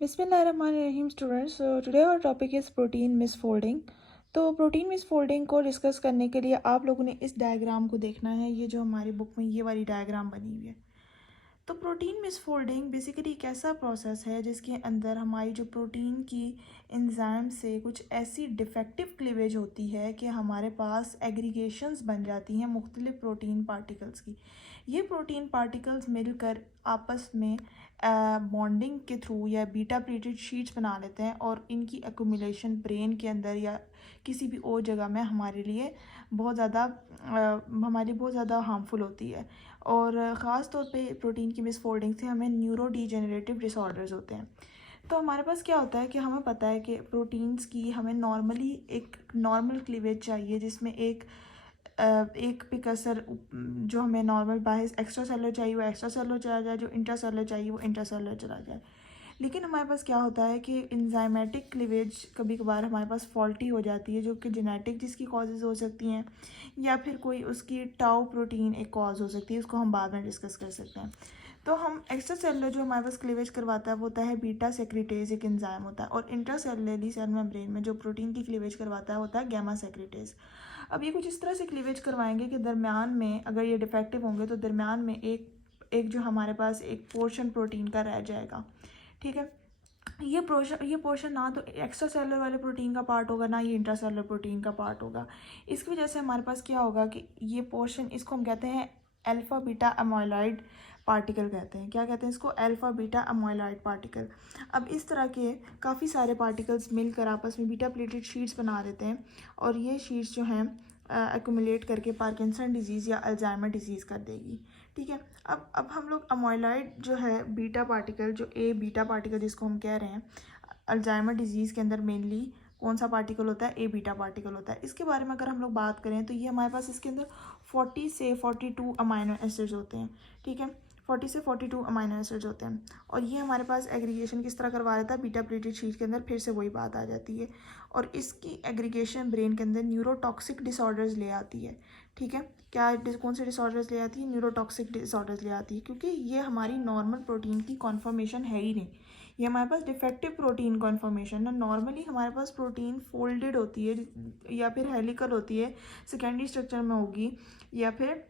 बिस्मिल्लाहिर्रहमानिर्रहीम students, today our topic is protein misfolding. तो protein misfolding को डिस्कस करने के लिए आप लोगों ने इस डायग्राम को देखना है। ये जो हमारी बुक में ये वाली डायग्राम बनी हुई है। तो प्रोटीन मिसफोल्डिंग बेसिकली एक ऐसा प्रोसेस है जिसके अंदर हमारी जो प्रोटीन की एंजाइम से कुछ ऐसी डिफेक्टिव क्लीवेज होती है कि हमारे पास एग्रीगेशंस बन जाती हैं मुख्तलिफ प्रोटीन पार्टिकल्स की। ये प्रोटीन पार्टिकल्स मिलकर आपस में बॉन्डिंग के थ्रू या बीटा प्लेटेड शीट्स बना लेते हैं और इनकी एक्यूमुलेशन ब्रेन के अंदर या किसी भी और जगह में हमारे लिए बहुत ज़्यादा हार्मफुल होती है। और ख़ास तौर पे प्रोटीन की मिसफोल्डिंग से हमें न्यूरो डिजेनरेटिव डिसऑर्डर्स होते हैं। तो हमारे पास क्या होता है कि हमें पता है कि प्रोटीन्स की हमें नॉर्मली एक नॉर्मल क्लीवेज चाहिए जिसमें एक पिकसर जो हमें नॉर्मल बाहर एक्स्ट्रा सेलर चाहिए वो एक्स्ट्रा सेलर चला जाए, जो इंट्रा सेलर चाहिए वो इंट्रा सेलर चला जाए। लेकिन हमारे पास क्या होता है कि इंजाइमेटिक क्लीवेज कभी कभार हमारे पास फॉल्टी हो जाती है, जो कि जेनेटिक जिसकी कॉजेज़ हो सकती हैं या फिर कोई उसकी टाउ प्रोटीन एक कॉज हो सकती है, उसको हम बाद में डिस्कस कर सकते हैं। तो हम एक्स्ट्रा सेलुलर जो हमारे पास क्लीवेज करवाता है वो होता है बीटा सेक्रेटेज, एक एंजाइम होता है। और इंट्रा सेलुलरली सेल मेम्ब्रेन में जो प्रोटीन की क्लीवेज करवाता है होता है गैमा सेक्रेटेज। अब ये कुछ इस तरह से क्लीवेज करवाएंगे कि दरमियान में अगर ये डिफेक्टिव होंगे तो दरमियान में एक जो हमारे पास एक पोर्शन प्रोटीन का रह जाएगा। ठीक है, ये पोर्शन ना तो एक्स्ट्रा सेलुलर वाले प्रोटीन का पार्ट होगा ना ये इंट्रा सेलुलर प्रोटीन का पार्ट होगा। इसकी वजह से हमारे पास क्या होगा कि ये पोर्शन, इसको हम कहते हैं अल्फा बीटा अमोइलॉइड पार्टिकल कहते हैं। क्या कहते हैं इसको? Alpha beta amyloid particle. अब इस तरह के काफ़ी सारे पार्टिकल्स मिलकर आपस में बीटा प्लेटेड शीट्स बना देते हैं और ये शीट्स जो हैं एक्यूमुलेट करके पार्किंसन डिजीज़ या अल्जाइमर डिजीज़ कर देगी। ठीक है, अब हम लोग अमोइलॉइड जो है बीटा पार्टिकल, जो बीटा पार्टिकल जिसको हम कह रहे हैं, अल्जाइमर डिजीज़ के अंदर मेनली कौन सा पार्टिकल होता है? बीटा पार्टिकल होता है। इसके बारे में अगर हम लोग बात करें तो ये हमारे पास इसके अंदर 40 से 42 अमाइनो एसिड्स होते हैं। ठीक है, 40 से 42 अमाइनो एसिड्स होते हैं और ये हमारे पास एग्रीगेशन किस तरह करवा देता है? बीटा प्लेटेड शीट के अंदर फिर से वही बात आ जाती है और इसकी एग्रीगेशन ब्रेन के अंदर न्यूरोटॉक्सिक डिसऑर्डर्स ले आती है। ठीक है, कौन से डिसऑर्डर्स ले आती है? न्यूरोटॉक्सिक डिसऑर्डर्स ले आती है, क्योंकि ये हमारी नॉर्मल प्रोटीन की कॉन्फर्मेशन है ही नहीं। ये हमारे पास डिफेक्टिव प्रोटीन कॉन्फर्मेशन है। नॉर्मली हमारे पास प्रोटीन फोल्डेड होती है या फिर हेलिकल होती है, सेकेंडरी स्ट्रक्चर में होगी या फिर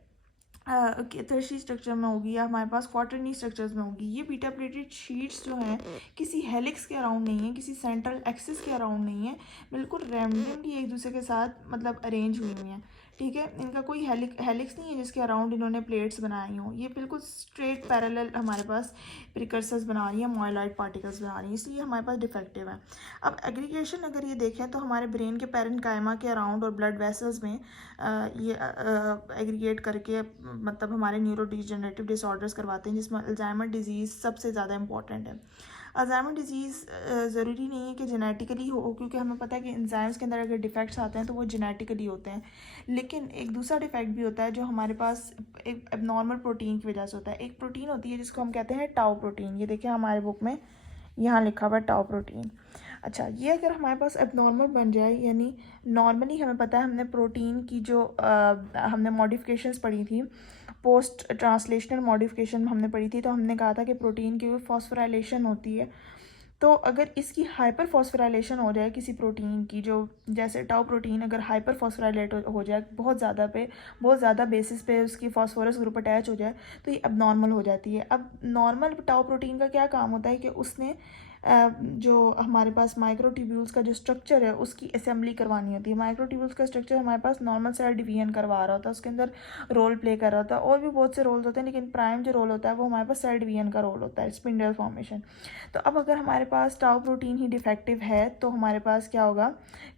टर्शियरी स्ट्रक्चर में होगी या हमारे पास क्वार्टरनी स्ट्रक्चर्स में होगी। ये बीटा प्लेटेड शीट्स जो हैं किसी हेलिक्स के अराउंड नहीं है, किसी सेंट्रल एक्सिस के अराउंड नहीं है, बिल्कुल रैंडमली एक दूसरे के साथ मतलब अरेंज हुई हुई हैं। ठीक है, इनका कोई हेलिक्स नहीं है जिसके अराउंड इन्होंने प्लेट्स बनाई हों। ये बिल्कुल स्ट्रेट पैरेलल हमारे पास प्रिकर्सर्स बना रही हैं, मॉइलॉइड पार्टिकल्स बना रही हैं, इसलिए हमारे पास डिफेक्टिव है। अब एग्रीगेशन अगर ये देखें तो हमारे ब्रेन के पैरेन्काइमा के अराउंड और ब्लड वेसल्स में ये एग्रीगेट करके मतलब हमारे न्यूरो डिजेनरेटिव डिसऑर्डर्स करवाते हैं, जिसमें अल्जाइमर डिजीज़ सबसे ज़्यादा इंपॉर्टेंट है। अल्जाइमर डिजीज़ ज़रूरी नहीं है कि जेनेटिकली हो, क्योंकि हमें पता है कि एंजाइम्स के अंदर अगर डिफेक्ट्स आते हैं तो वो जेनेटिकली होते हैं। लेकिन एक दूसरा डिफेक्ट भी होता है जो हमारे पास एक एबनॉर्मल प्रोटीन की वजह से होता है। एक प्रोटीन होती है जिसको हम कहते हैं टाउ प्रोटीन। ये देखिए हमारे बुक में यहाँ लिखा हुआ है टाउ प्रोटीन। अच्छा, ये अगर हमारे पास एबनॉर्मल बन जाए, यानी नॉर्मली हमें पता है, हमने प्रोटीन की जो हमने मॉडिफिकेशंस पढ़ी थी, पोस्ट ट्रांसलेशनल मॉडिफिकेशन हमने पढ़ी थी, तो हमने कहा था कि प्रोटीन की फॉस्फोराइलेशन होती है। तो अगर इसकी हाइपर फॉस्फोराइलेशन हो जाए किसी प्रोटीन की, जो जैसे टाउ प्रोटीन अगर हाइपर फॉस्फोराइलेट हो जाए बहुत ज़्यादा बेसिस पे उसकी फॉस्फोरस ग्रुप अटैच हो जाए तो ये अबनॉर्मल हो जाती है। अब नॉर्मल टाउ प्रोटीन का क्या काम होता है कि उसने जो हमारे पास माइक्रोट्यूब्यूल्स का जो स्ट्रक्चर है उसकी असेंबली करवानी होती है। माइक्रोट्यूब्यूल्स का स्ट्रक्चर हमारे पास नॉर्मल सेल डिवीजन करवा रहा होता है, उसके अंदर रोल प्ले कर रहा होता है। और भी बहुत से रोल्स होते हैं, लेकिन प्राइम जो रोल होता है वो हमारे पास सेल डिवीजन का रोल होता है, स्पिंडल फॉर्मेशन। तो अब अगर हमारे पास टाउ प्रोटीन ही डिफेक्टिव है तो हमारे पास क्या होगा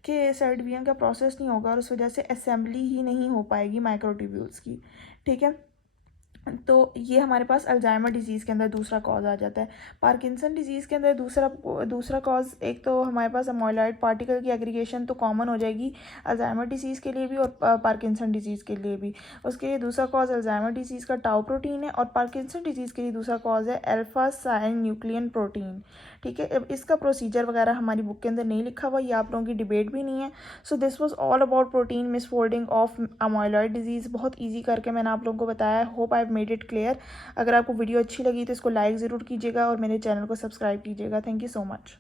कि सेल डिवीजन का प्रोसेस नहीं होगा और उस वजह से असेंबली ही नहीं हो पाएगी माइक्रोट्यूब्यूल्स की। ठीक है, तो ये हमारे पास अल्जाइमर डिजीज़ के अंदर दूसरा कॉज आ जाता है। पार्किंसन डिजीज़ के अंदर दूसरा कॉज, एक तो हमारे पास अमोइलॉइड पार्टिकल की एग्रीगेशन तो कॉमन हो जाएगी अल्जाइमर डिजीज़ के लिए भी और पार्किंसन डिजीज़ के लिए भी। उसके लिए दूसरा कॉज अल्जाइमर डिजीज़ का टाउ प्रोटीन है और पार्किंसन डिजीज़ के लिए दूसरा कॉज है अल्फा साइन न्यूक्लियन प्रोटीन। ठीक है, अब इसका प्रोसीजर वगैरह हमारी बुक के अंदर नहीं लिखा हुआ, ये आप लोगों की डिबेट भी नहीं है। So this was all about protein misfolding of amyloid disease. बहुत ईजी करके मैंने आप लोगों को बताया। Hope I have made it clear. अगर आपको वीडियो अच्छी लगी तो इसको लाइक ज़रूर कीजिएगा और मेरे चैनल को सब्सक्राइब कीजिएगा। Thank you so much.